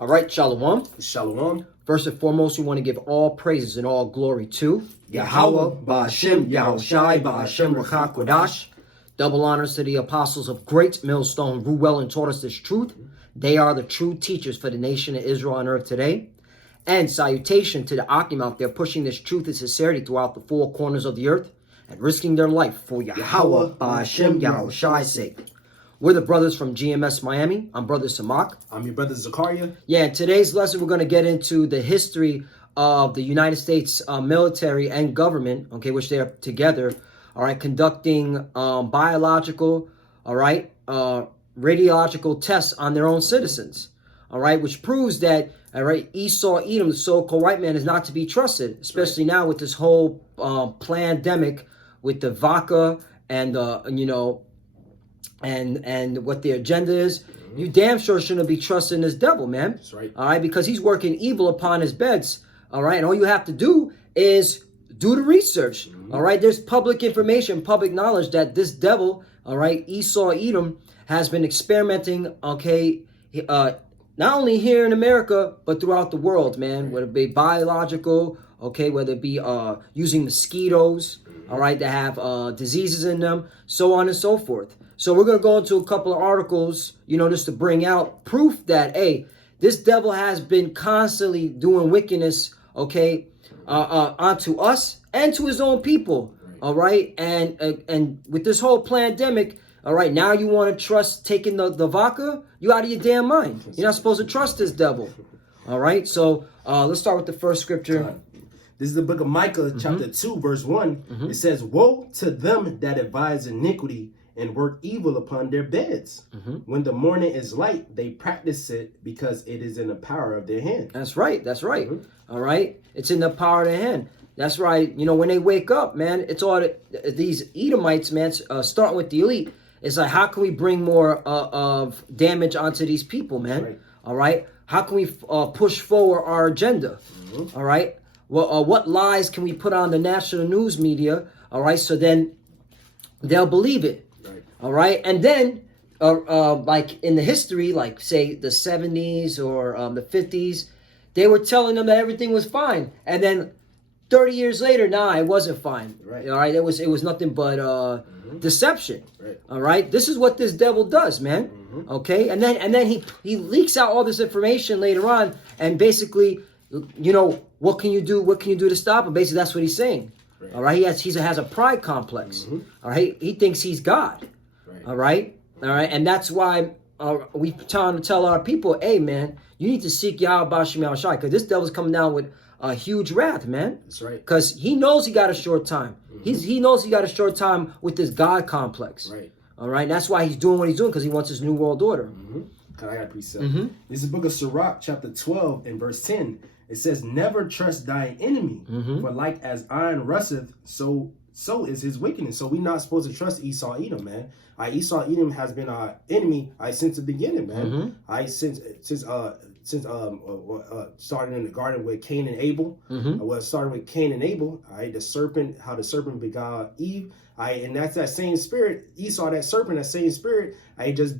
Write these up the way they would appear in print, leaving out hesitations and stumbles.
All right, Shalom. Shalom. First and foremost, we want to give all praises and all glory to Yahweh, Ba'ashem, Yahushai, Ba'ashem, Ruach HaKodesh. Double honors to the apostles of Great Millstone, who well and taught us this truth. They are the true teachers for the nation of Israel on earth today. And salutation to the Akim out there pushing this truth and sincerity throughout the four corners of the earth and risking their life for Yahweh, Ba'ashem, Yahushai's sake. We're the brothers from GMS Miami. I'm Brother Samak. I'm your brother Zakaria. Yeah, in today's lesson, we're going to get into the history of the United States military and government, okay, which they're together, all right, conducting biological, all right, radiological tests on their own citizens, all right, which proves that, all right, Esau Edom, the so-called white man, is not to be trusted, especially now with this whole pandemic with the vodka and, and what their agenda is. You damn sure shouldn't be trusting this devil, man. That's right. All right, because he's working evil upon his beds. All right, and all you have to do is do the research. All right, there's public information, public knowledge that this devil, all right, Esau Edom, has been experimenting, okay, not only here in America, but throughout the world, man, whether it be biological, okay, whether it be using mosquitoes, all right, that have diseases in them, so on and so forth. So we're going to go into a couple of articles, just to bring out proof that, hey, this devil has been constantly doing wickedness, okay, onto us and to his own people, all right? And with this whole pandemic, all right, now you want to trust taking the vodka? You out of your damn mind. You're not supposed to trust this devil, all right? So let's start with the first scripture. This is the book of Micah, chapter 2, verse 1. It says, "Woe to them that advise iniquity and work evil upon their beds. When the morning is light, they practice it because it is in the power of their hand." That's right. That's right. All right. It's in the power of their hand. That's right. When they wake up, man, it's all these Edomites, man, starting with the elite. It's like, how can we bring more of damage onto these people, man? Right. All right. How can we push forward our agenda? All right. Well, what lies can we put on the national news media? All right. So then they'll believe it. All right, and then, like in the history, like say the 70s or the 50s, they were telling them that everything was fine, and then 30 years later, nah, it wasn't fine. Right. All right, it was nothing but deception. Right. All right, this is what this devil does, man. Okay, and then he leaks out all this information later on, and basically, what can you do? What can you do to stop him? Basically, that's what he's saying. Right. All right, he has a pride complex. All right, he thinks he's God. All right, and that's why we tell our people, hey, man, you need to seek Yahweh Ba'ashem Yahushai, because this devil's coming down with a huge wrath, man. That's right. Because he knows he got a short time. He knows he got a short time with this God complex. Right. All right, that's why he's doing what he's doing, because he wants his new world order. I got a precept. This is the book of Sirach, chapter 12, and verse 10. It says, "Never trust thine enemy, for like as iron rusteth, so is his wickedness." So we're not supposed to trust Esau Edom, man. Esau Edom has been our enemy since the beginning, man. Since starting in the garden with Cain and Abel. Starting with Cain and Abel, the serpent, how the serpent begot Eve. And that's that same spirit, Esau, that serpent, that same spirit, just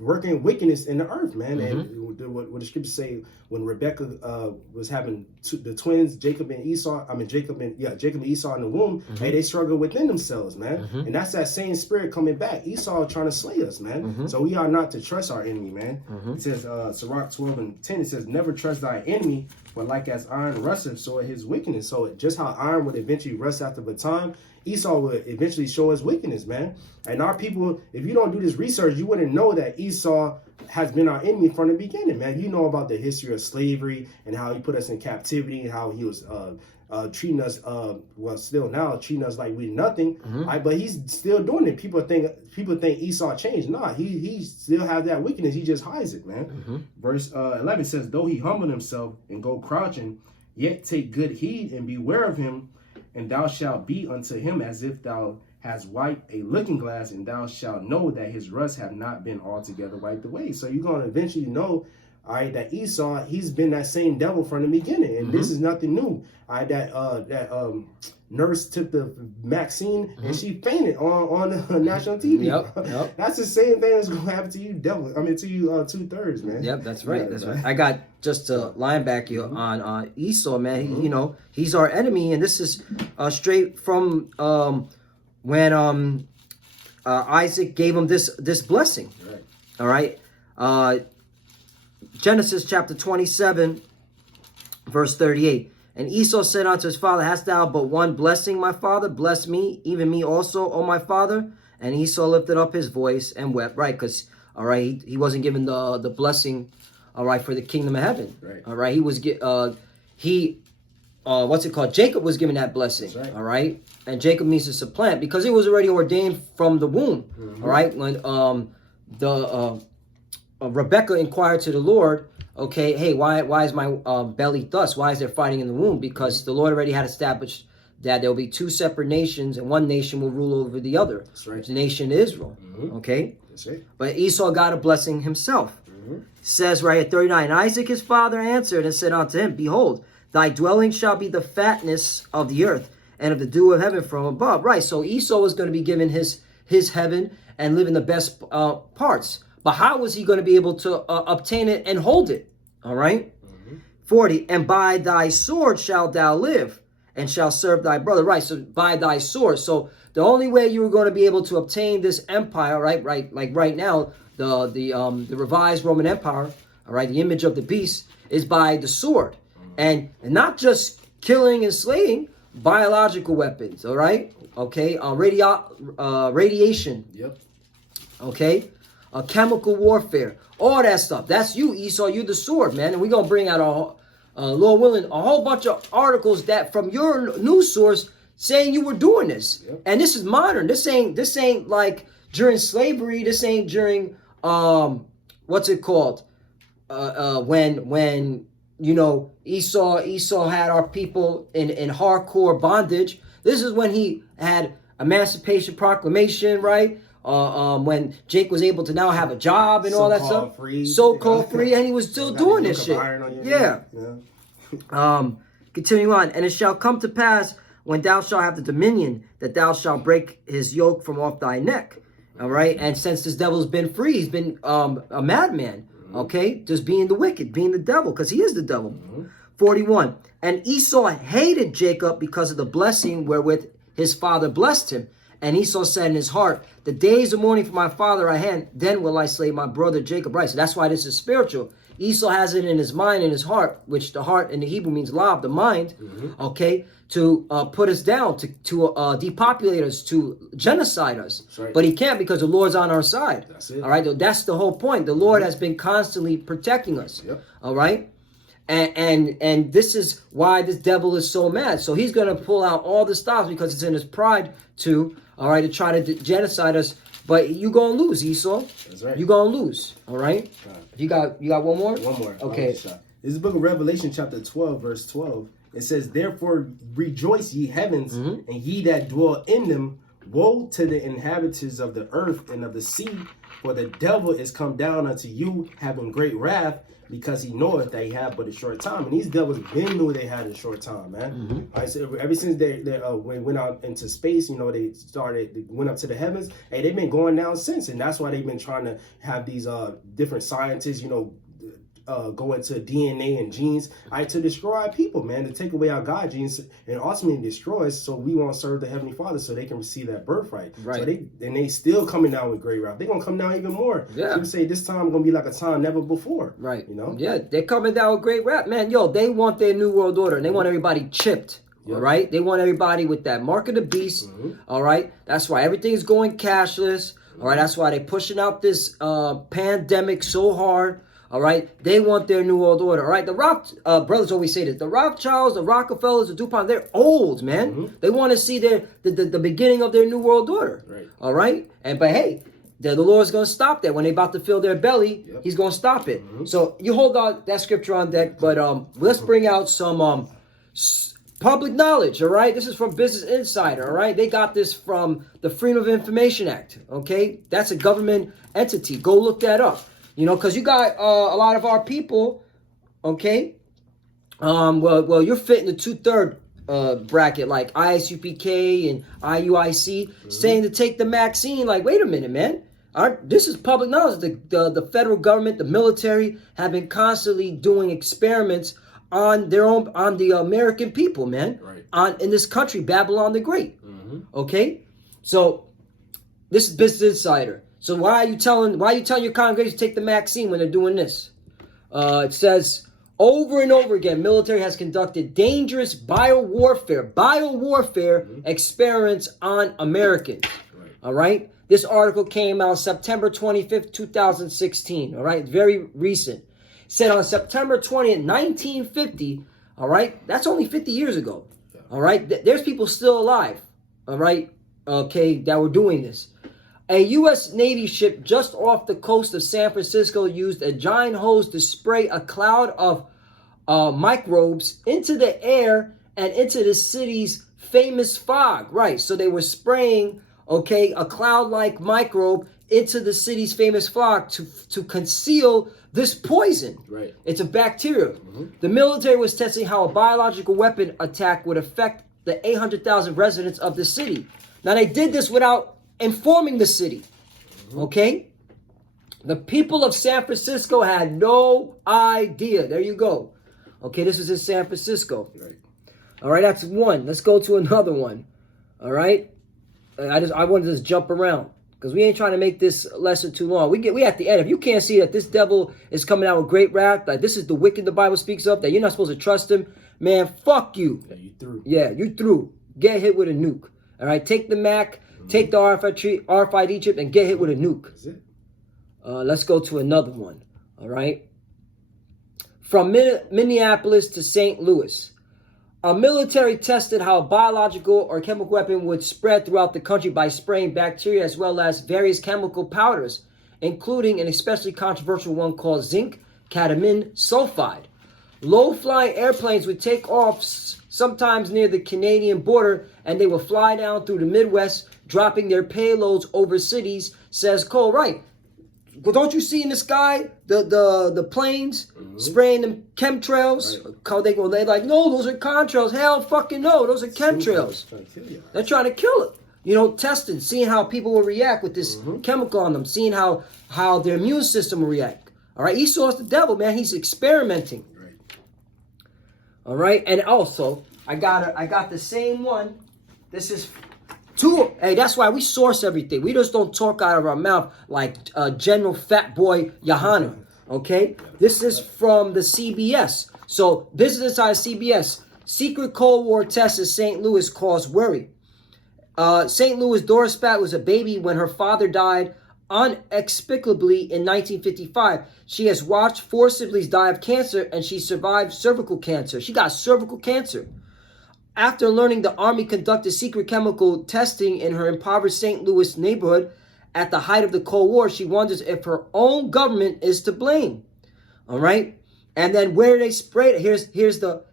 working wickedness in the earth, man. And what the scriptures say, when Rebecca was having the twins, Jacob and Esau and Esau in the womb, they struggle within themselves, man. And that's that same spirit coming back. Esau trying to slay us, man. So we are not to trust our enemy, man. It says, Sirach 12 and 10, it says, "Never trust thy enemy, but like as iron rusteth, so is his wickedness." So just how iron would eventually rust after the time, Esau would eventually show his wickedness, man. And our people, if you don't do this research, you wouldn't know that Esau has been our enemy from the beginning, man. You know about the history of slavery and how he put us in captivity and how he was treating us, still now treating us like we're nothing. But he's still doing it. People think Esau changed. Nah, he still has that wickedness. He just hides it, man. Verse 11 says, "Though he humble himself and go crouching, yet take good heed and beware of him. And thou shalt be unto him as if thou hast wiped a looking glass, and thou shalt know that his rust have not been altogether wiped away." So you're going to eventually know all right, that Esau, he's been that same devil from the beginning, and this is nothing new. All right, that nurse took the vaccine and she fainted on national TV. Yep. That's the same thing that's gonna happen to you, devil. I mean, to you, 2/3, man. Yep, that's right. Yeah, That's man. right. I got just to line back you on Esau, man. He, you know, he's our enemy, and this is straight from when Isaac gave him this blessing. Right. All right. Genesis chapter 27, verse 38. And Esau said unto his father, Hast thou but one blessing, my father? Bless me, even me also, O my father. And Esau lifted up his voice and wept. Right, because all right, he wasn't given the blessing, all right, for the kingdom of heaven. Right. All right, he was what's it called? Jacob was given that blessing. That's right. All right, and Jacob means to supplant because it was already ordained from the womb. All right, when Rebecca inquired to the Lord, okay, hey, why is my belly thus? Why is there fighting in the womb? Because the Lord already had established that there will be two separate nations, and one nation will rule over the other. That's right. The nation Israel. Okay, That's right. but Esau got a blessing himself. Says right at 39, and Isaac his father answered and said unto him, Behold, thy dwelling shall be the fatness of the earth, and of the dew of heaven from above. Right, so Esau was going to be given his heaven and live in the best parts. But how was he going to be able to obtain it and hold it? All right. 40, and by thy sword shalt thou live, and shall serve thy brother. Right, so by thy sword. So the only way you were going to be able to obtain this empire, right, like right now, the revised Roman Empire, all right, the image of the beast, is by the sword, and not just killing and slaying, biological weapons. All right, okay, radiation. Yep. Okay. Chemical warfare, all that stuff. That's you, Esau. You the sword, man. And we're gonna bring out Lord willing, a whole bunch of articles that from your news source saying you were doing this. Yep. And this is modern. This ain't like during slavery. This ain't during what's it called? When you know Esau had our people in hardcore bondage. This is when he had Emancipation Proclamation, right? When Jake was able to now have a job and all that stuff, so-called free, and he was still doing this shit. Yeah. Continuing on, and it shall come to pass when thou shalt have the dominion that thou shalt break his yoke from off thy neck. All right, and since this devil's been free, he's been a madman. Okay, just being the wicked, being the devil, because he is the devil. 41, and Esau hated Jacob because of the blessing wherewith his father blessed him. And Esau said in his heart, the days of mourning for my father are at hand, then will I slay my brother Jacob. Right, so that's why this is spiritual. Esau has it in his mind, in his heart, which the heart in the Hebrew means lav, the mind, okay, to put us down, to depopulate us, to genocide us. Right. But he can't because the Lord's on our side. That's it. All right, that's the whole point. The Lord has been constantly protecting us. Yep. All right. And this is why this devil is so mad. So he's going to pull out all the stops because it's in his pride to, all right, to try to genocide us. But you going to lose, Esau. That's right. You going to lose, all right? You got one more? One more. Okay. This is the book of Revelation chapter 12, verse 12. It says, therefore rejoice ye heavens, and ye that dwell in them. Woe to the inhabitants of the earth and of the sea, for the devil is come down unto you, having great wrath, because he knoweth that he have but a short time. And these devils been knew they had a short time, man. All right, so ever since they went out into space, you know, they went up to the heavens, and they've been going down since. And that's why they've been trying to have these different scientists, you know, go into DNA and genes, to destroy our people, man, to take away our God genes and ultimately destroy us, so we won't serve the Heavenly Father, so they can receive that birthright. Right. So they still coming down with great wrath. They're gonna come down even more. Yeah. People say this time gonna be like a time never before. Right. You know. Yeah, they're coming down with great rap, man. Yo, they want their new world order, and they want everybody chipped. Yep. All right, they want everybody with that mark of the beast. All right, that's why everything's going cashless. All right, that's why they're pushing out this pandemic so hard. All right, they want their new world order. All right, the brothers always say this: the Rothschilds, the Rockefellers, the DuPont, they're old, man. They want to see the beginning of their new world order. Right. All right, but hey, the Lord's going to stop that when they're about to fill their belly. Yep. He's going to stop it. So you hold on that scripture on deck, but let's bring out some public knowledge. All right, this is from Business Insider. All right, they got this from the Freedom of Information Act. Okay, that's a government entity. Go look that up. You know, because you got a lot of our people, okay? Well, you're fitting the 2/3 bracket, like ISUPK and IUIC, saying to take the vaccine. Like, wait a minute, man. This is public knowledge. The federal government, the military, have been constantly doing experiments on the American people, man. Right. In this country, Babylon the Great. Okay, so this is Business Insider. So why are you telling your congregation to take the vaccine when they're doing this? It says over and over again, military has conducted dangerous biowarfare experiments on Americans. Right. All right. This article came out September 25th, 2016. All right, very recent. It said on September 20th, 1950. All right, that's only 50 years ago. All right, there's people still alive. All right, okay, that were doing this. A U.S. Navy ship just off the coast of San Francisco used a giant hose to spray a cloud of microbes into the air and into the city's famous fog. Right, so they were spraying, okay, a cloud-like microbe into the city's famous fog to conceal this poison. Right. It's a bacteria. The military was testing how a biological weapon attack would affect the 800,000 residents of the city. Now, they did this without informing the city, okay? The people of San Francisco had no idea. There you go. Okay, this was in San Francisco. Right. All right, that's one. Let's go to another one. All right? I wanted to just jump around because we ain't trying to make this lesson too long. We at the end. If you can't see that this devil is coming out with great wrath, like this is the wicked the Bible speaks of, that you're not supposed to trust him, man, fuck you. Yeah, you through. Yeah, you through. Get hit with a nuke. All right, take the Mac, take the RFID chip, and get hit with a nuke. That's it. Let's go to another one. All right. From Minneapolis to St. Louis. A military tested how a biological or chemical weapon would spread throughout the country by spraying bacteria as well as various chemical powders, including an especially controversial one called zinc cadmium sulfide. Low-flying airplanes would take off sometimes near the Canadian border, and they would fly down through the Midwest, dropping their payloads over cities, says Cole. Right. Well, don't you see in the sky the planes spraying them chemtrails? Right. How they go? They're like, no, those are contrails. Hell, fucking no, those are chemtrails. They're trying to kill it. You know, testing, seeing how people will react with this chemical on them, seeing how their immune system will react. All right, Esau's the devil, man. He's experimenting. Right. All right, and also I got the same one. This is. Hey, that's why we source everything. We just don't talk out of our mouth like General Fat Boy Yohana. Okay? This is from the CBS. So, Business Inside CBS. Secret Cold War test in St. Louis caused worry. St. Louis Doris Spat was a baby when her father died inexplicably in 1955. She has watched four siblings die of cancer, and she survived cervical cancer. She got cervical cancer. After learning the Army conducted secret chemical testing in her impoverished St. Louis neighborhood at the height of the Cold War, she wonders if her own government is to blame. All right, and then where they sprayed it. Here's the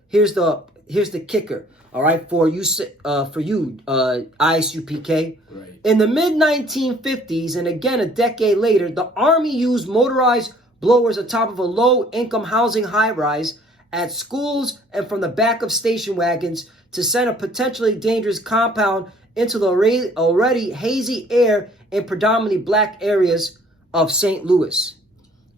kicker. All right, for you ISUPK. Right. In the mid 1950s, and again a decade later, the Army used motorized blowers atop of a low-income housing high-rise at schools and from the back of station wagons to send a potentially dangerous compound into the already hazy air in predominantly black areas of St. Louis.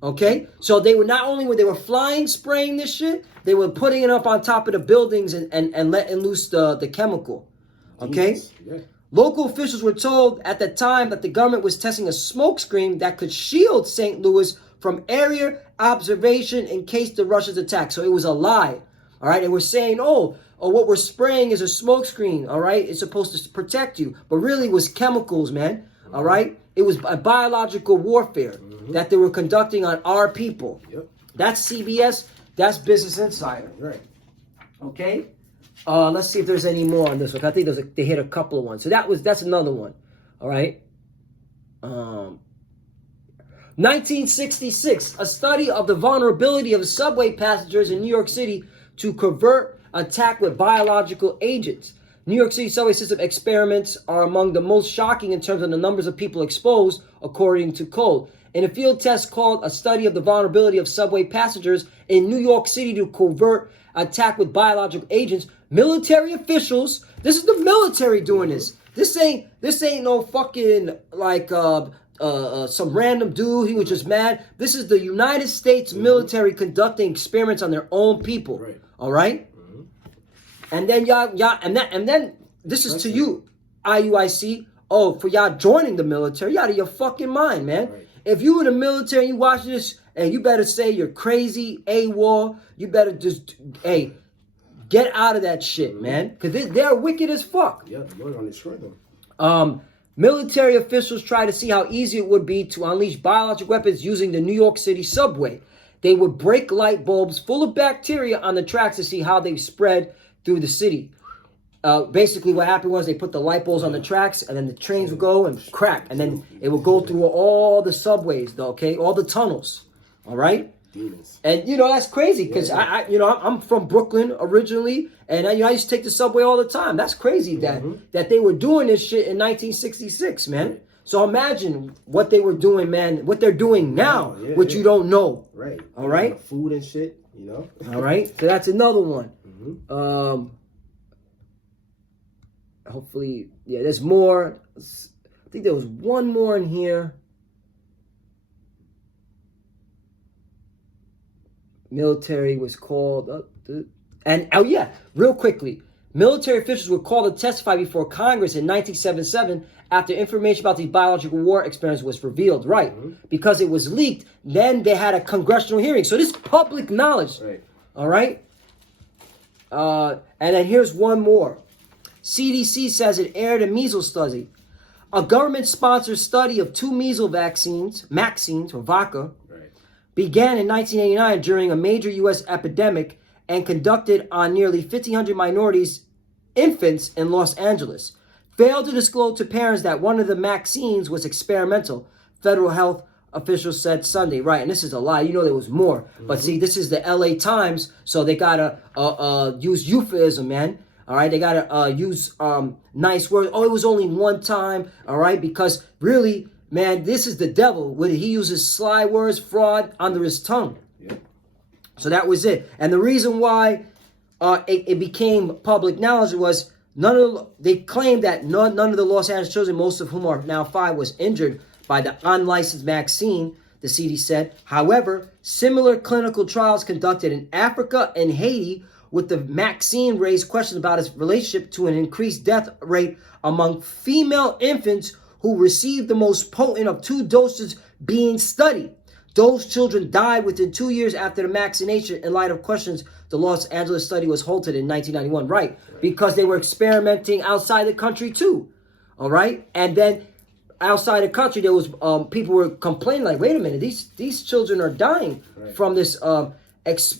Okay? So they were not only when they were flying, spraying this shit, they were putting it up on top of the buildings and letting loose the chemical. Okay? Yeah. Local officials were told at the time that the government was testing a smokescreen that could shield St. Louis from area observation in case the Russians attack. So it was a lie. All right? And we're saying, oh, what we're spraying is a smokescreen. All right? It's supposed to protect you. But really it was chemicals, man. All right? It was a biological warfare that they were conducting on our people. Yep. That's CBS. That's Business Insider. Right. Okay? Let's see if there's any more on this one. I think they hit a couple of ones. So that's another one. All right? 1966, a study of the vulnerability of subway passengers in New York City to covert attack with biological agents. New York City subway system experiments are among the most shocking in terms of the numbers of people exposed, according to Cole. in a field test called a study of the vulnerability of subway passengers in New York City to covert attack with biological agents, military officials, this is the military doing this. This ain't no fucking like some random dude, he was just mad. This is the United States military conducting experiments on their own people. Right. All right? And then y'all and then this is to you, IUIC. Oh, for y'all joining the military, you out of your fucking mind, man. Right. If you in the military and you watching this, and you better say you're crazy, AWOL, you better just, hey, get out of that shit, man. Because they're wicked as fuck. Yeah, the Lord gonna destroy them. Military officials try to see how easy it would be to unleash biological weapons using the New York City subway. They would break light bulbs full of bacteria on the tracks to see how they spread through the city. Basically, what happened was they put the light bulbs on the tracks, and then the trains would go and crack, and then it would go through all the subways, okay, all the tunnels. All right. Demons. And that's crazy because I'm from Brooklyn originally, and I used to take the subway all the time. That's crazy that they were doing this shit in 1966, man. So imagine what they were doing, man. What they're doing now, which you don't know. Right. All right. Food and shit. All right. So that's another one. Hopefully, there's more. I think there was one more in here. Military was called, real quickly, military officials were called to testify before Congress in 1977 after information about these biological war experiments was revealed, right? Because it was leaked, then they had a congressional hearing. So this is public knowledge, right. All right? And then here's one more. CDC says it aired a measles study. A government-sponsored study of 2 measles vaccines, or VACA, began in 1989 during a major U.S. epidemic and conducted on nearly 1,500 infants in Los Angeles. Failed to disclose to parents that one of the vaccines was experimental, federal health officials said Sunday. Right, and this is a lie. There was more. But see, this is the LA Times, so they got to use euphemism, man. All right, they got to use nice words. Oh, it was only one time, all right, because really, man, this is the devil. He uses sly words, fraud under his tongue. Yeah. So that was it. And the reason why it became public knowledge was they claimed that none of the Los Angeles children, most of whom are now 5, was injured by the unlicensed vaccine, the CDC said. However, similar clinical trials conducted in Africa and Haiti with the vaccine raised questions about its relationship to an increased death rate among female infants who received the most potent of 2 doses being studied. Those children died within 2 years after the vaccination in light of questions. The Los Angeles study was halted in 1991, right? Because they were experimenting outside the country too, all right? And then outside the country, there was people were complaining like, wait a minute, these children are dying from this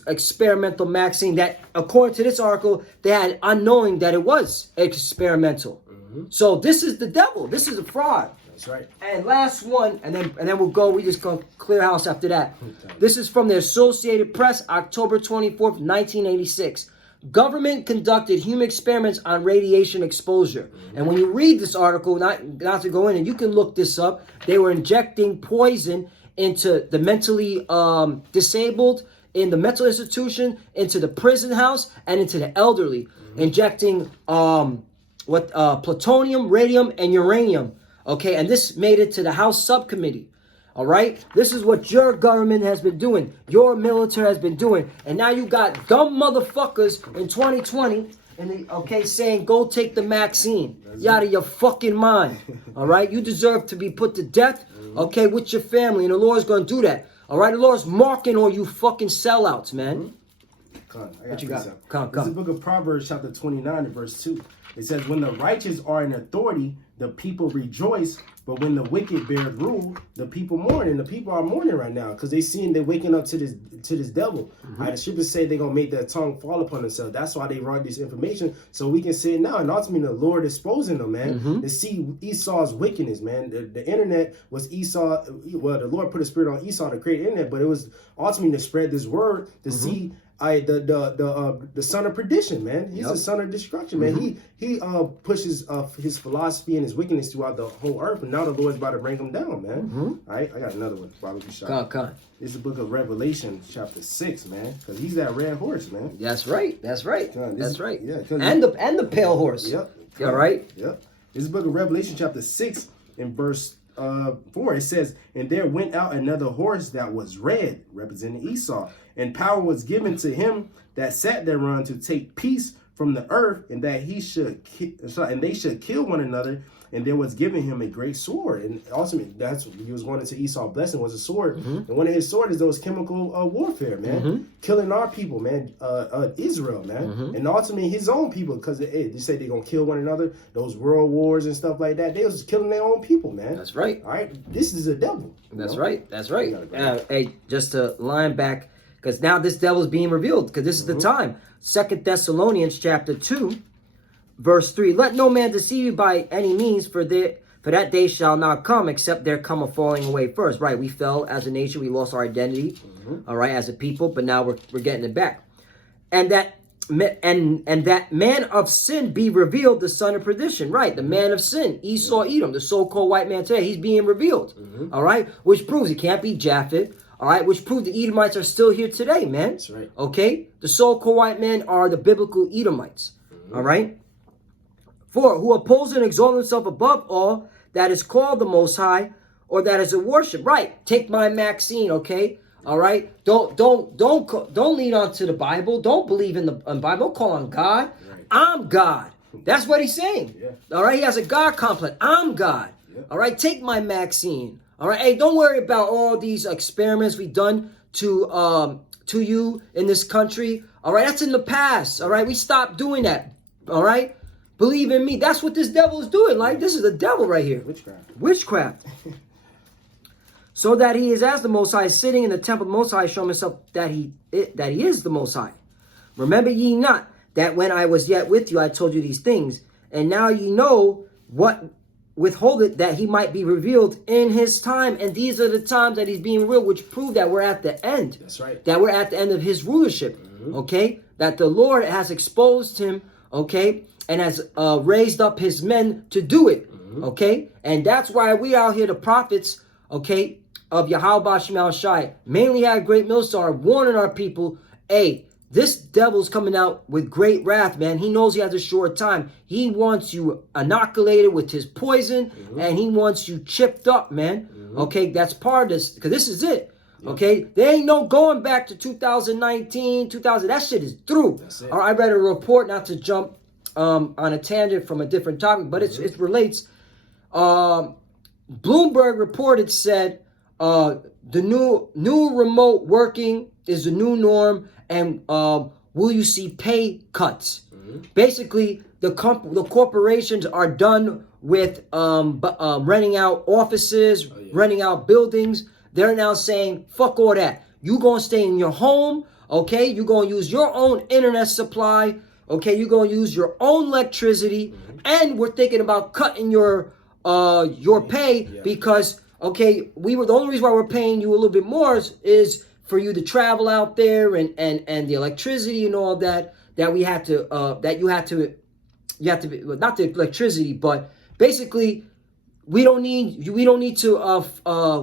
experimental vaccine that, according to this article, they had unknowing that it was experimental. So this is the devil. This is a fraud. That's right. And last one, and then we'll go. We just gonna clear house after that. This is from the Associated Press, October 24th, 1986. Government conducted human experiments on radiation exposure. And when you read this article, not to go in, and you can look this up, they were injecting poison into the mentally disabled, in the mental institution, into the prison house, and into the elderly, injecting plutonium, radium, and uranium. Okay, and this made it to the House subcommittee. All right, this is what your government has been doing, your military has been doing, and now you got dumb motherfuckers in 2020, saying go take the vaccine. You out of your fucking mind. All right, you deserve to be put to death. Okay, with your family, and the Lord's gonna do that. All right, the Lord's marking all you fucking sellouts, man. What you got? This is the book of Proverbs, chapter 29, and verse 2. It says, when the righteous are in authority, the people rejoice. But when the wicked bear rule, the people mourn. And the people are mourning right now because they're waking up to this devil. The scriptures say they're going to make their tongue fall upon themselves. That's why they write this information so we can see it now. And ultimately, the Lord exposing them, man. To see Esau's wickedness, man. The internet was Esau. Well, the Lord put a spirit on Esau to create the internet, but it was ultimately to spread this word to see the son of perdition, man. He's the son of destruction, man. He pushes his philosophy and his wickedness throughout the whole earth, and now the Lord's about to bring him down, man. All right, I got another one. Bobby Kushai. Come on. This is the book of Revelation, chapter 6, man. Because he's that red horse, man. That's right. That's right. That's right. Yeah. And the pale horse. Yep. All right. Yep. This is the book of Revelation, chapter 6, in verse 4. It says, "And there went out another horse that was red," representing Esau, "and power was given to him that sat thereon to take peace from the earth, and that he should and they should kill one another. And there was given him a great sword." And ultimately, that's what he was going into Esau's blessing, was a sword. And one of his swords is those chemical warfare, man, killing our people, man, Israel, man, and ultimately his own people, because they say they're gonna kill one another. Those world wars and stuff like that, they was killing their own people, man. That's right. All right, this is the devil. That's right. That's right. Hey, just to line back, because now this devil is being revealed, because this is the time. 2 Thessalonians chapter 2. Verse 3, "Let no man deceive you by any means, for that day shall not come, except there come a falling away first." Right, we fell as a nation, we lost our identity, all right, as a people, but now we're getting it back. "And that man of sin be revealed, the son of perdition." Right, the man of sin, Esau, Edom, the so-called white man today, he's being revealed, all right, which proves he can't be Japheth, all right, which proves the Edomites are still here today, man. That's right. Okay, the so-called white men are the biblical Edomites, all right. "For who opposes and exalts himself above all that is called the Most High, or that is a worship." Right. Take my Maxine, okay? All right. Don't lean on to the Bible. Don't believe in the Bible. Call on God. Right. I'm God. That's what he's saying. Yeah. All right. He has a God complex. I'm God. Yeah. All right. Take my Maxine. All right. Hey, don't worry about all these experiments we've done to you in this country. All right. That's in the past. All right. We stopped doing that. All right. Believe in me. That's what this devil is doing. Like, this is the devil right here. Witchcraft. "So that he is as the Most High, sitting in the temple of the Most High, showing himself that he is the Most High. Remember ye not that when I was yet with you, I told you these things, and now ye know what withhold it, that he might be revealed in his time." And these are the times that he's being revealed, which prove that we're at the end. That's right. That we're at the end of his rulership. Okay? That the Lord has exposed him, okay, and has raised up his men to do it, okay? And that's why we out here, the prophets, okay, of Yahweh Shema Shai, mainly had great millstone, warning our people, hey, this devil's coming out with great wrath, man. He knows he has a short time. He wants you inoculated with his poison, and he wants you chipped up, man. Okay, that's part of this, because this is it. Okay, there ain't no going back to 2019, 2000. That shit is through. All right, I read a report, not to jump on a tangent from a different topic, but it relates. Bloomberg reported said the new remote working is the new norm, and will you see pay cuts? Basically, the corporations are done with renting out offices, renting out buildings. They're now saying, fuck all that. You gonna stay in your home, okay? You gonna use your own internet supply. Okay, you're going to use your own electricity, and we're thinking about cutting your pay because, okay, the only reason why we're paying you a little bit more is for you to travel out there and the electricity and all that we had to you have to well, not the electricity, but basically we don't need to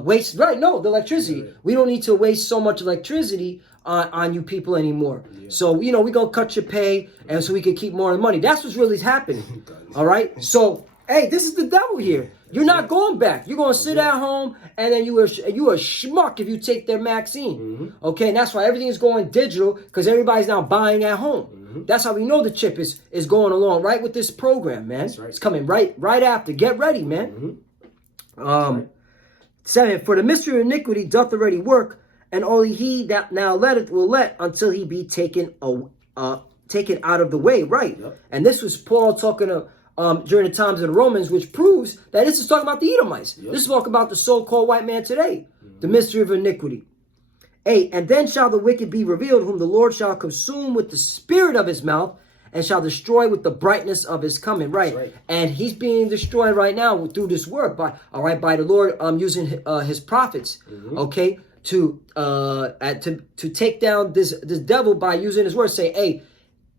waste the electricity. We don't need to waste so much electricity on you people anymore. So, we're going to cut your pay, and so we can keep more of the money. That's what's really happening. All right? So, hey, this is the devil here. You're not going back. You're going to sit at home, and then you a schmuck if you take their Maxine. Okay? And that's why everything is going digital, because everybody's now buying at home. That's how we know the chip is going along right with this program, man. Right. It's coming right after. Get ready, man. 7, "For the mystery of iniquity doth already work, and only he that now letteth will let until he be taken out of the way." Right. And this was Paul talking during the times of the Romans, which proves that this is talking about the Edomites. This is talking about the so-called white man today. The mystery of iniquity. 8, "And then shall the wicked be revealed, whom the Lord shall consume with the spirit of his mouth, and shall destroy with the brightness of his coming." Right. And he's being destroyed right now through this work by the Lord using his prophets, okay, to take down this devil by using his word. Say,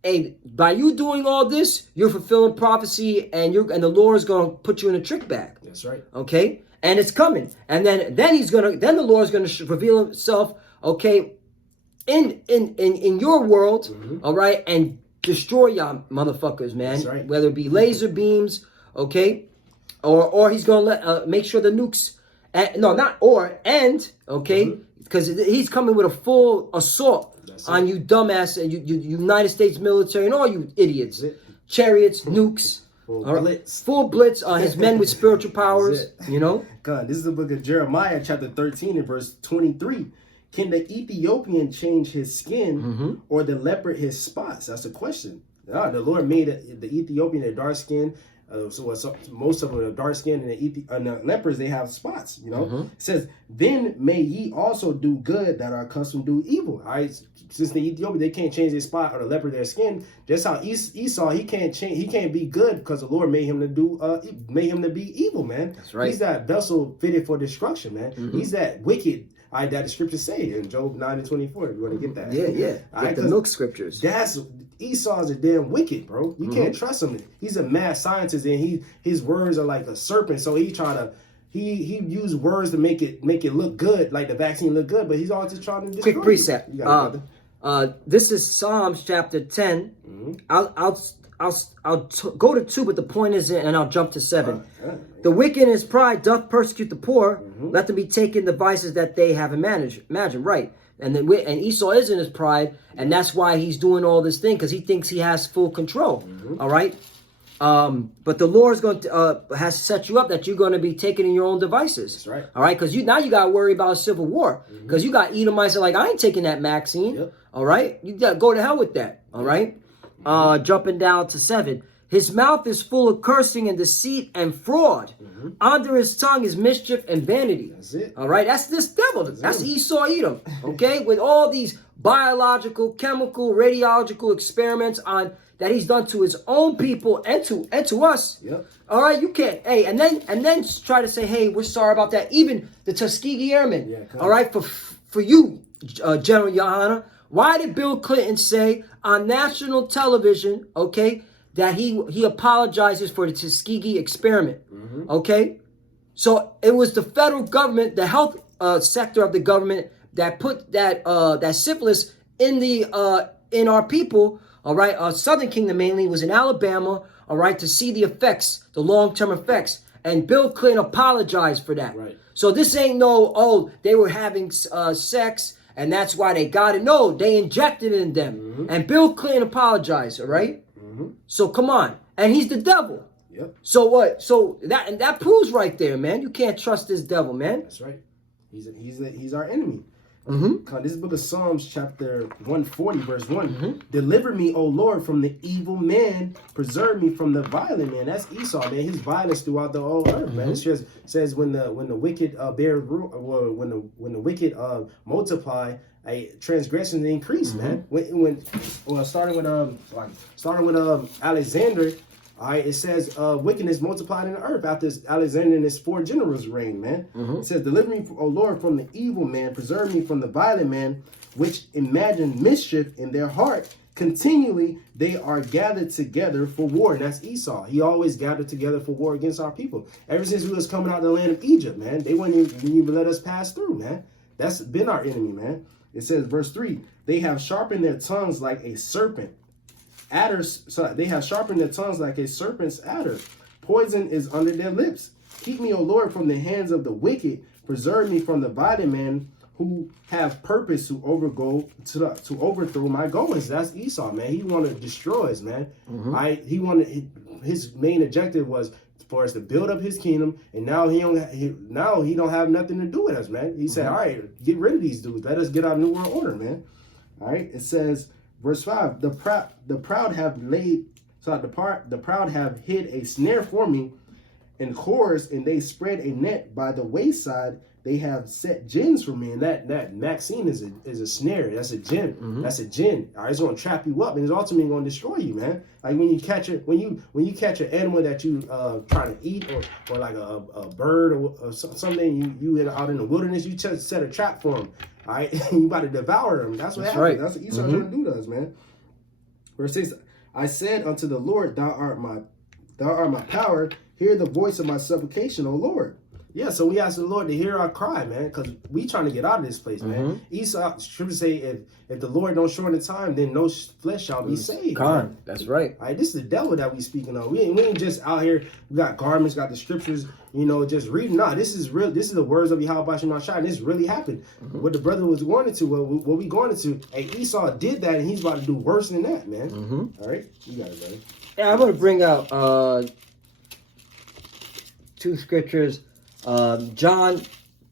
hey, by you doing all this, you're fulfilling prophecy, and the Lord is going to put you in a trick bag. That's right. Okay, and it's coming, and then the Lord's going to reveal Himself. Okay, in your world, all right, and destroy y'all motherfuckers, man. That's right. Whether it be laser beams, okay, or He's going to make sure the nukes. Okay, because He's coming with a full assault on you dumbass and you United States military and all you idiots. Chariots, nukes, full blitz on His men with spiritual powers, God, this is the book of Jeremiah, chapter 13 and verse 23. Can the Ethiopian change his skin or the leopard his spots? That's the question. The Lord made the Ethiopian a dark skin. So most of them are dark skinned, and the lepers, they have spots, It says, then may ye also do good that are accustomed to do evil. All right, since the Ethiopian, they can't change their spot or the leper their skin. Just how Esau, he can't be good because the Lord made him to be evil, man. That's right. He's that vessel fitted for destruction, man. He's that wicked. That the scriptures say in Job 9:24. You want to get that? Yeah. Get the milk scriptures. Esau's a damn wicked, bro. You can't trust him. He's a mad scientist, and his words are like a serpent. So he used words to make it look good, like the vaccine look good, but he's always just trying to destroy. Quick precept. This is Psalms chapter 10. I'll go to 2, but the point is, and I'll jump to 7. The wicked in his pride doth persecute the poor. Let them be taken the vices that they have imagined. Right. And Esau is in his pride, and that's why he's doing all this thing, because he thinks he has full control. All right. But the Lord's going to has set you up that you're going to be taken in your own devices. That's right. All right, because now you got to worry about a civil war, because you got Edomites that are like, I ain't taking that vaccine. Yep. All right, you got to go to hell with that. All right. Jumping down to 7. His mouth is full of cursing and deceit and fraud. Under his tongue is mischief and vanity. That's it. All right, that's this devil. That's Esau Edom. Okay, with all these biological, chemical, radiological experiments that he's done to his own people and to us. Yep. All right, you can't. Hey, and then try to say, hey, we're sorry about that. Even the Tuskegee Airmen. Yeah, all right, for you, General Yohana. Why did Bill Clinton say on national television, okay, that he apologizes for the Tuskegee experiment? Okay, so it was the federal government, the health sector of the government, that put that syphilis in our people. All right, Southern Kingdom mainly was in Alabama. All right, to see the effects, the long-term effects, and Bill Clinton apologized for that. Right. So this ain't they were having sex, and that's why they got it. No, they injected it in them. And Bill Clinton apologized, all right? So come on. And he's the devil. Yep. So what? So that proves right there, man. You can't trust this devil, man. That's right. He's our enemy. This is book of Psalms chapter 140 verse 1. Deliver me, O Lord, from the evil man. Preserve me from the violent man. That's Esau, man. His violence throughout the whole earth, man. It just says when the wicked when the wicked multiply, transgressions increase, man. Starting with Alexander. All right, it says wickedness multiplied in the earth after Alexander and his 4 generals reigned, man. It says, deliver me, O Lord, from the evil man. Preserve me from the violent man, which imagine mischief in their heart. Continually, they are gathered together for war. And that's Esau. He always gathered together for war against our people. Ever since we was coming out of the land of Egypt, man, they wouldn't even let us pass through, man. That's been our enemy, man. It says, verse 3, they have sharpened their tongues like a serpent. Adders, so they have sharpened their tongues like a serpent's adder. Poison is under their lips. Keep me, O Lord, from the hands of the wicked. Preserve me from the violent man who have purpose to overthrow my goings. That's Esau, man. He wanted to destroy us, man. His main objective was for us to build up his kingdom, and now he don't have nothing to do with us, man. He said, all right, get rid of these dudes. Let us get our new world order, man. All right, it says, verse 5, the proud have hid a snare for me, and cords, and they spread a net by the wayside. they have set gins for me, and that Maxine is a snare. That's a gin. Mm-hmm. That's a gin. All right, it's gonna trap you up, and it's ultimately gonna destroy you, man. Like when you catch it, when you catch an animal that you trying to eat, or like a bird or something, you out in the wilderness, you just set a trap for them. All right, you about to devour them. That's what happens. Right. That's what Esau trying to do to us, man. Verse 6: I said unto the Lord, Thou art my power. Hear the voice of my supplication, O Lord. Yeah, so we ask the Lord to hear our cry, man, because we trying to get out of this place, man. Esau, scripture say, if the Lord don't shorten the time, then no flesh shall be saved. Con, that's right. All right, this is the devil that we speaking of. We ain't just out here. We got garments, got the scriptures, just reading. Nah, this is real. This is the words of Yahweh Bashim Shai, and this really happened. What the brother was going into, what we going into. Hey, Esau did that, and he's about to do worse than that, man. All right, you got it, brother. Yeah, I'm going to bring out two scriptures. John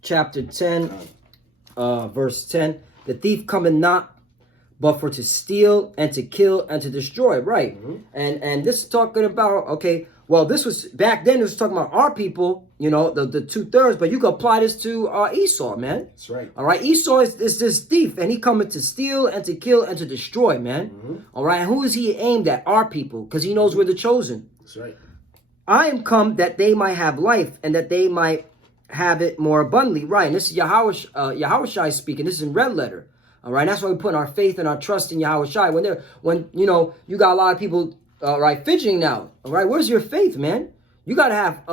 chapter 10, verse 10. The thief cometh not, but for to steal and to kill and to destroy. Right. And this is talking about, okay, well, this was back then, it was talking about our people, the 2/3, but you can apply this to Esau, man. That's right. All right. Esau is this thief, and he coming to steal and to kill and to destroy, man. All right. And who is he aimed at? Our people, because he knows we're the chosen. That's right. I am come that they might have life, and that they might have it more abundantly. Right. And this is Yahweh Shai speaking. This is in red letter. All right. That's why we put our faith and our trust in Yahweh Shai. When you got a lot of people, fidgeting now. All right. Where's your faith, man? You got to have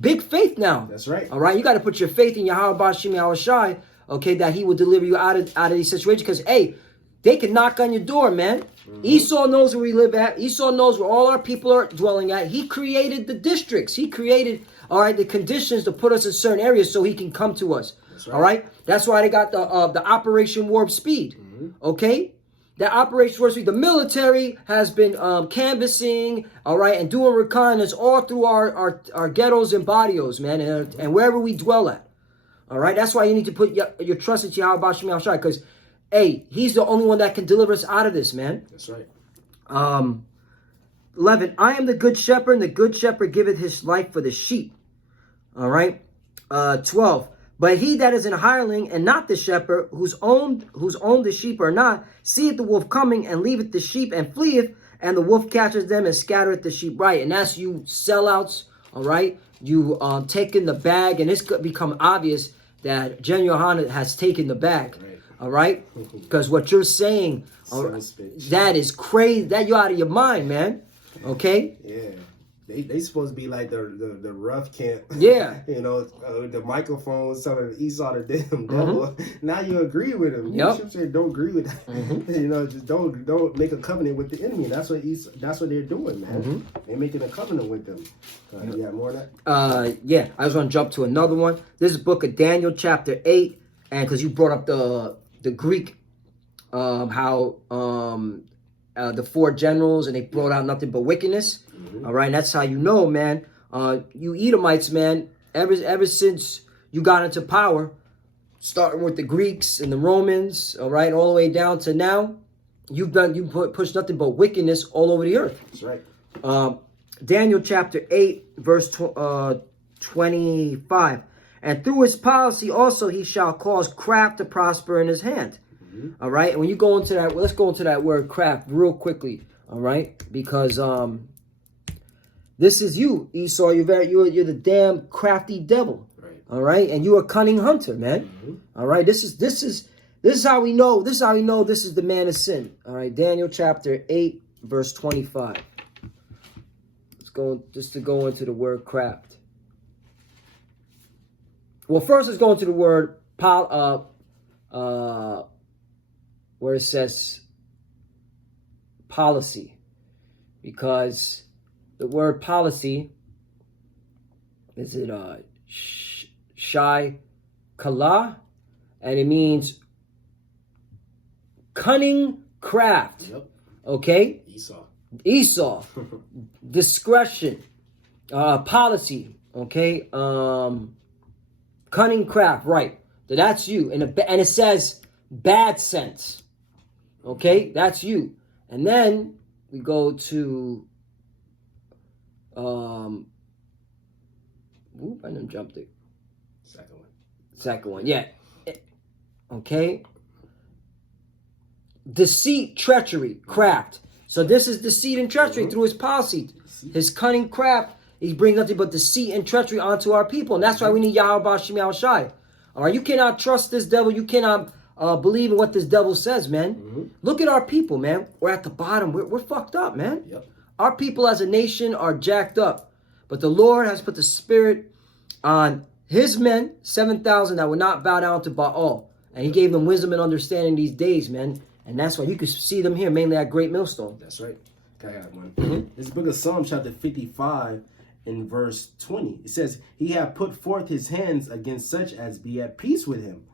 big faith now. That's right. All right. You got to put your faith in Yahweh Bashim Yahweh Shai. Okay. That he will deliver you out of these situations. Because, hey, they can knock on your door, man. Esau knows where we live at. Esau knows where all our people are dwelling at. He created the districts. He created, the conditions to put us in certain areas so he can come to us. Right. All right. That's why they got the Operation Warp Speed. Okay. That Operation Warp Speed. The military has been canvassing, all right, and doing reconnaissance all through our ghettos and barrios, man, and wherever we dwell at. All right. That's why you need to put your trust in Yahweh Bashim Yahweh, because hey, he's the only one that can deliver us out of this, man. That's right. 11, I am the good shepherd, and the good shepherd giveth his life for the sheep. All right. 12, but he that is an hireling and not the shepherd, whose owned the sheep are not, seeth the wolf coming and leaveth the sheep and fleeth, and the wolf catches them and scattereth the sheep. Right. And that's you sellouts. All right. You taken the bag, and it's become obvious that Jen Yohana has taken the bag. Right. All right, because what you're saying, that is crazy. That you're out of your mind, man. Okay. Yeah, they supposed to be like the rough camp. Yeah. The microphones telling Esau to damn devil. Now you agree with him. Yep. Don't agree with that. Just don't make a covenant with the enemy. That's what they're doing, man. They're making a covenant with them. You got more of that? Yeah. I was gonna jump to another one. This is Book of Daniel, chapter 8, and because you brought up the Greek, how the 4 generals, and they brought out nothing but wickedness. All right, and that's how you know, man. You Edomites, man. Ever since you got into power, starting with the Greeks and the Romans, all right, all the way down to now, you pushed nothing but wickedness all over the earth. That's right. Daniel chapter 8, verse 25. And through his policy also he shall cause craft to prosper in his hand. All right. And when you go into that, let's go into that word craft real quickly. All right. Because this is you, Esau. You're the damn crafty devil. Right. All right. And you're a cunning hunter, man. All right. This is how we know. This is how we know this is the man of sin. All right. Daniel chapter 8, verse 25. Let's go just to go into the word craft. Well, first let's go into the word where it says policy, because the word policy is shai kala, and it means cunning craft. Yep. Okay. Esau. Discretion. Policy. Okay. Cunning craft, right? So that's you, and it says bad sense. Okay, that's you. And then we go to I done jumped it. Second one. Second one, yeah. Okay. Deceit, treachery, craft. So this is deceit and treachery through his policy. His cunning craft, he brings nothing but deceit and treachery onto our people. And that's why we need Yahweh Bashim Yahushai. All right, you cannot trust this devil. You cannot believe in what this devil says, man. Look at our people, man. We're at the bottom. We're fucked up, man. Yep. Our people as a nation are jacked up. But the Lord has put the spirit on his men, 7,000 that would not bow down to Baal. And he gave them wisdom and understanding these days, man. And that's why you can see them here, mainly at Great Millstone. That's right. Okay, I got one. This book of Psalms, chapter 55, in verse 20. It says, he hath put forth his hands against such as be at peace with him.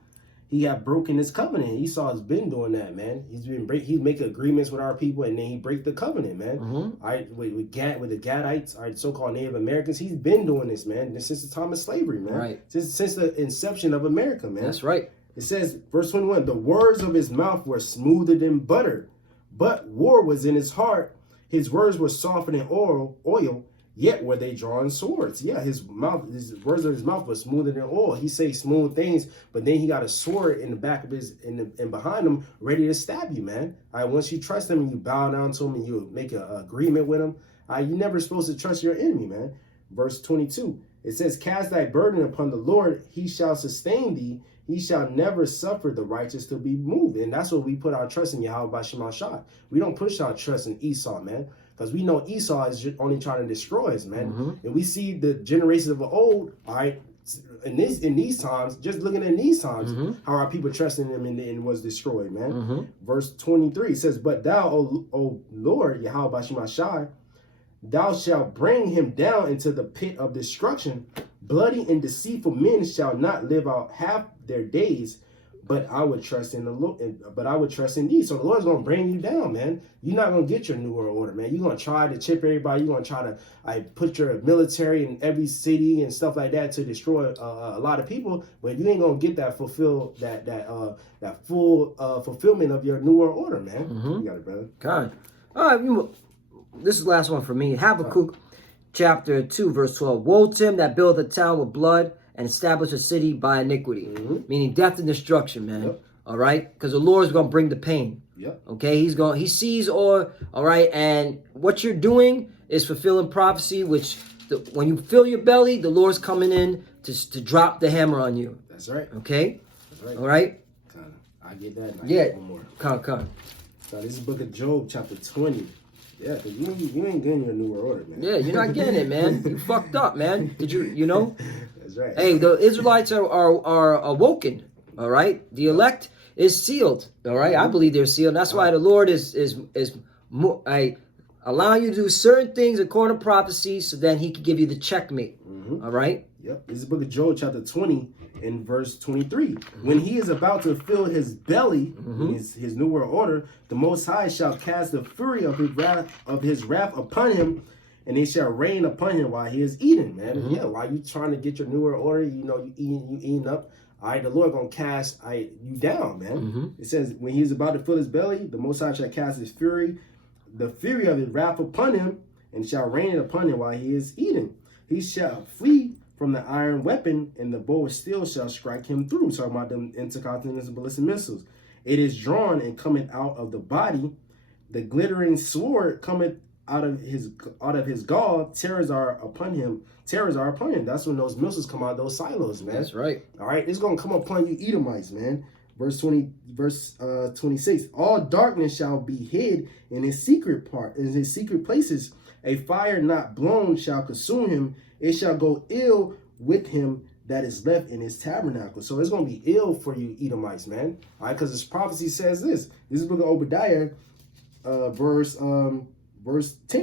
He hath broken his covenant. Esau has been doing that, man. He's making agreements with our people, and then he break the covenant, man. All right, with the Gadites, all right, so-called Native Americans, he's been doing this, man, since the time of slavery, man. Right. Since the inception of America, man. That's right. It says, verse 21, the words of his mouth were smoother than butter, but war was in his heart. His words were softer than oil, yet were they drawing swords. Yeah, his words of his mouth were smoother than oil. He say smooth things, but then he got a sword in the back of and behind him, ready to stab you, man. All right, once you trust him and you bow down to him and you make an agreement with him, you're never supposed to trust your enemy, man. Verse 22, it says, cast thy burden upon the Lord, he shall sustain thee. He shall never suffer the righteous to be moved. And that's what we put our trust in, Yahweh Bashim Yahushai. We don't push our trust in Esau, man. Because we know Esau is only trying to destroy us, man. And we see the generations of old, all right, in these times, just looking at these times, how our people trusting him and was destroyed, man. Verse 23 says, but thou, O Lord, Yahweh Bashim Yahushai, thou shalt bring him down into the pit of destruction. Bloody and deceitful men shall not live out half their days, but I would trust in the Lord. But I would trust in thee. So the Lord's gonna bring you down, man. You're not gonna get your New World Order, man. You're gonna try to chip everybody. You're gonna try to put your military in every city and stuff like that to destroy a lot of people. But you ain't gonna get that full fulfillment of your New World Order, man. You got it, brother. God. All right, this is the last one for me. Habakkuk chapter 2, verse 12. Woe to him that buildeth a town with blood and establish a city by iniquity. Meaning death and destruction, man. All right? Because the Lord's going to bring the pain. Okay? He sees all right? And what you're doing is fulfilling prophecy, which when you fill your belly, the Lord's coming in to drop the hammer on you. That's right. Okay? That's right. All right? I get that. And I get one more. Come. So this is book of Job, chapter 20. Yeah, because you ain't getting your New World Order, man. Yeah, you're not getting it, man. You fucked up, man. Did you know? That's right. Hey, the Israelites are awoken, all right? The elect is sealed, all right? I believe they're sealed. That's why the Lord is allowing you to do certain things according to prophecy so then he can give you the checkmate, all right? Yep. This is the book of Job, chapter 20, in verse 23. When he is about to fill his belly, his New World Order, the Most High shall cast the fury of his wrath upon him, and it shall rain upon him while he is eating, man. Yeah, while you trying to get your New World Order, you eating up. All right, the Lord gonna cast you down, man. It says when he is about to fill his belly, the Most High shall cast his fury, the fury of his wrath upon him, and shall rain upon him while he is eating. He shall flee from the iron weapon, and the bow of steel shall strike him through. Talking about them intercontinental ballistic missiles. It is drawn and cometh out of the body. The glittering sword cometh out of his gall. Terrors are upon him. That's when those missiles come out of those silos, man. That's right. All right, it's gonna come upon you, Edomites, man. Verse 26. All darkness shall be hid in his secret places. A fire not blown shall consume him. It shall go ill with him that is left in his tabernacle. So it's going to be ill for you, Edomites, man. All right, because this prophecy says this. This is book of Obadiah, verse 10.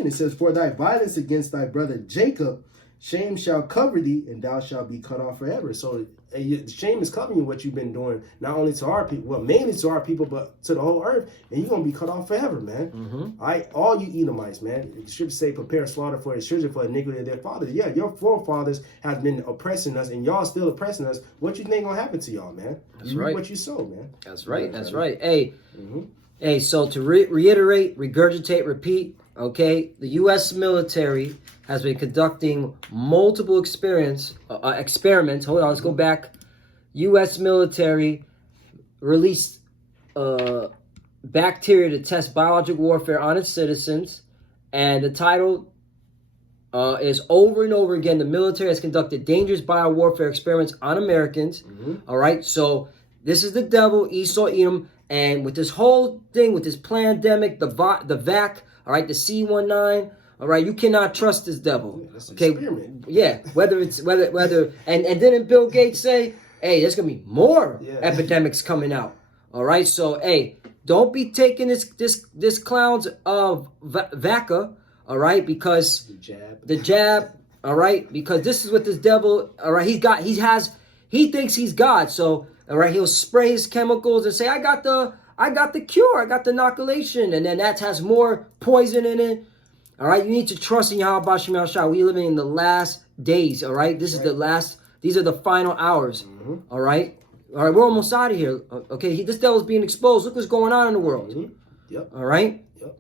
It says, for thy violence against thy brother Jacob, shame shall cover thee, and thou shalt be cut off forever. So shame is covering you what you've been doing, not only to our people, well, mainly to our people, but to the whole earth, and you're going to be cut off forever, man. All right, all you Edomites, man. The scriptures say, prepare slaughter for his children for the iniquity of their fathers. Yeah, your forefathers have been oppressing us, and y'all still oppressing us. What you think going to happen to y'all, man? That's you right. reap what you sow, man. That's right. That's right. Hey, so to reiterate, regurgitate, repeat, okay, the U.S. military has been conducting multiple experiments. Hold on, let's go back. U.S. military released bacteria to test biological warfare on its citizens, and the title is over and over again. The military has conducted dangerous biowarfare experiments on Americans. All right, so this is the devil, Esau, Edom, and with this whole thing, with this pandemic, the VAC, all right, the C-19. All right, you cannot trust this devil. Okay, yeah. Whether and didn't Bill Gates say, "Hey, there's gonna be more epidemics coming out." All right, so hey, don't be taking this clown's VACA. All right, because the jab. All right, because this is what this devil. All right, he thinks he's God. So all right, he'll spray his chemicals and say, "I got the cure. I got the inoculation," and then that has more poison in it. All right, you need to trust in Yahweh B'Shem Yahushua. We living in the last days. All right, this is the last. These are the final hours. All right, we're almost out of here. Okay, this devil's being exposed. Look what's going on in the world. Yep. All right. Yep.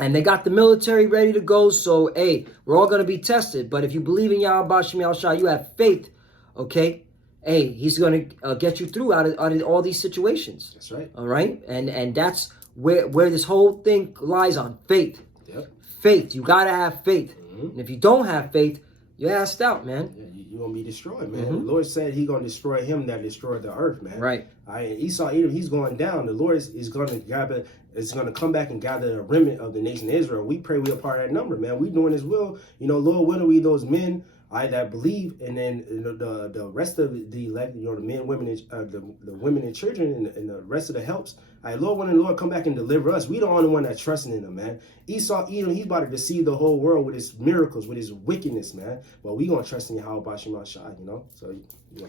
And they got the military ready to go. So hey, we're all gonna be tested. But if you believe in Yahweh B'Shem Yahushua, you have faith. Okay. Hey, he's gonna get you through out of all these situations. That's right. All right, and that's where this whole thing lies on faith. Yep. Faith. You gotta have faith. And if you don't have faith, you're assed out, man. Yeah, you're gonna be destroyed, man. The Lord said He's gonna destroy him that destroyed the earth, man. Right. And Esau, Edom, he's going down. The Lord is gonna gather. Is gonna come back and gather a remnant of the nation of Israel. We pray we're a part of that number, man. We doing His will. You know, Lord, when are we those men? That believe, and then the rest of the elect, you know, the men, women, the women and children, and the rest of the helps. Lord, when the Lord come back and deliver us, we the only one that's trusting in Him, man. Esau, Edom, he's about to deceive the whole world with his miracles, with his wickedness, man. But we gonna trust in Yahweh B'Shem Yahushua, you know. So,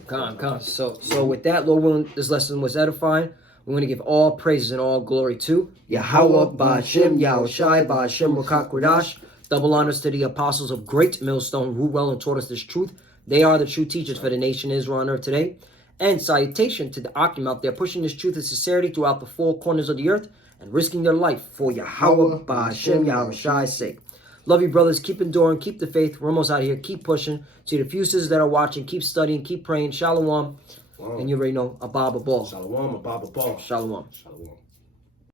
come. So with that, Lord willing, this lesson was edifying. We want to give all praises and all glory to Yahweh B'Shem Yahushua B'Shem Ruach HaKodesh. Double honors to the apostles of Great Millstone who well and taught us this truth. They are the true teachers for the nation of Israel on earth today. And salutation to the Akim out there pushing this truth and sincerity throughout the four corners of the earth and risking their life for Yahweh B'Shem Yahushua's sake. Love you, brothers. Keep enduring. Keep the faith. We're almost out of here. Keep pushing. To the few sisters that are watching, keep studying. Keep praying. Shalom. And you already know, Abba Ball. Shalom, Abba Ball. Shalom. Shalom.